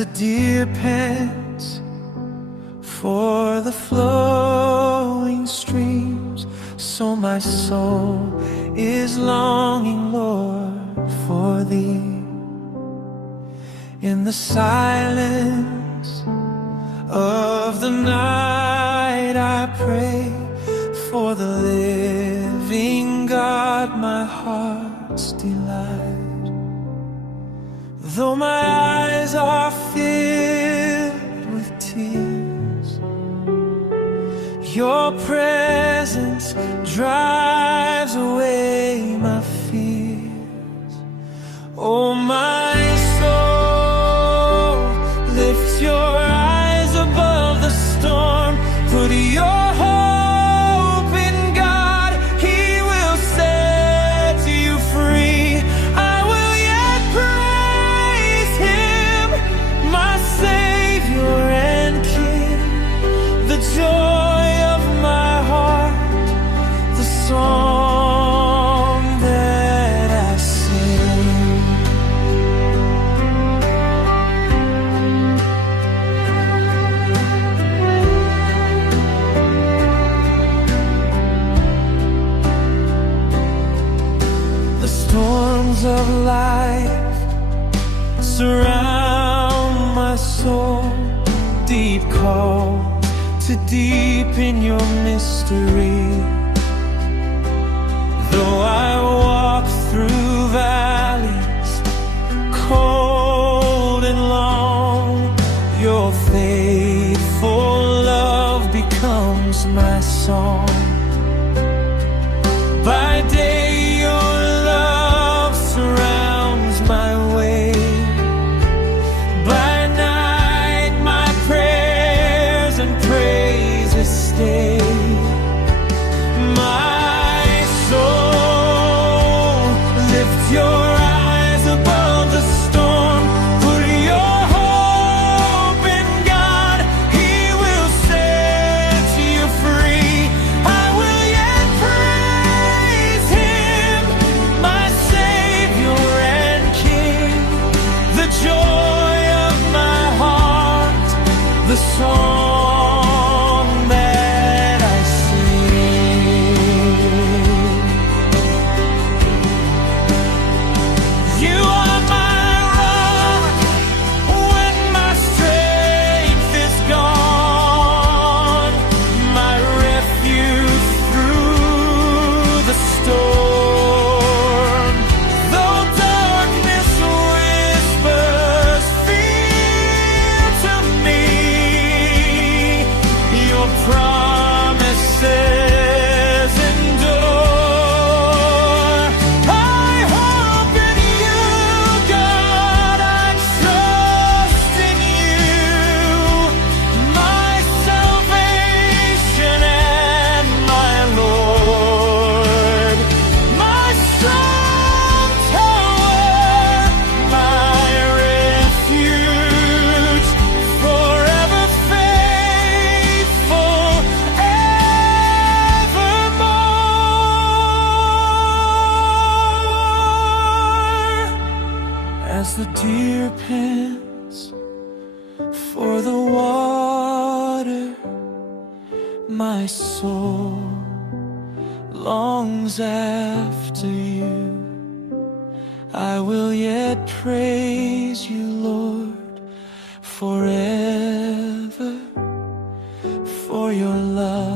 the deer pants for the flowing streams, so my soul is longing, Lord, for Thee. In the silence of the night I pray for the living God, my heart's delight. Though my eyes are filled with tears, Your presence drives away my fears. Oh, my soul, lift your eyes above the storm. Put your hope in God, He will set you free. I will yet praise Him, my Savior and King. The joy of my heart, the song that I sing. The storms of life surround my soul. Deep calls to deep in Your mystery. Though I walk through valleys cold and long, Your faithful love becomes my song. By day Your love surrounds my way. By night my prayers and praises stay. My soul, lift your eyes above the storm. Put your hope in God, He will set you free. I will yet praise Him, my Savior and King. The joy of my heart, the song that I sing. You are my rock when my strength is gone, my refuge through the storm. Though darkness whispers fear to me, Your promises endure. I hope in You, God, I trust in You, my salvation and my Lord, my strong tower, my refuge, forever faithful, evermore. As the deer pants for the water, my soul longs after You. I will yet praise You, Lord, forever, for Your love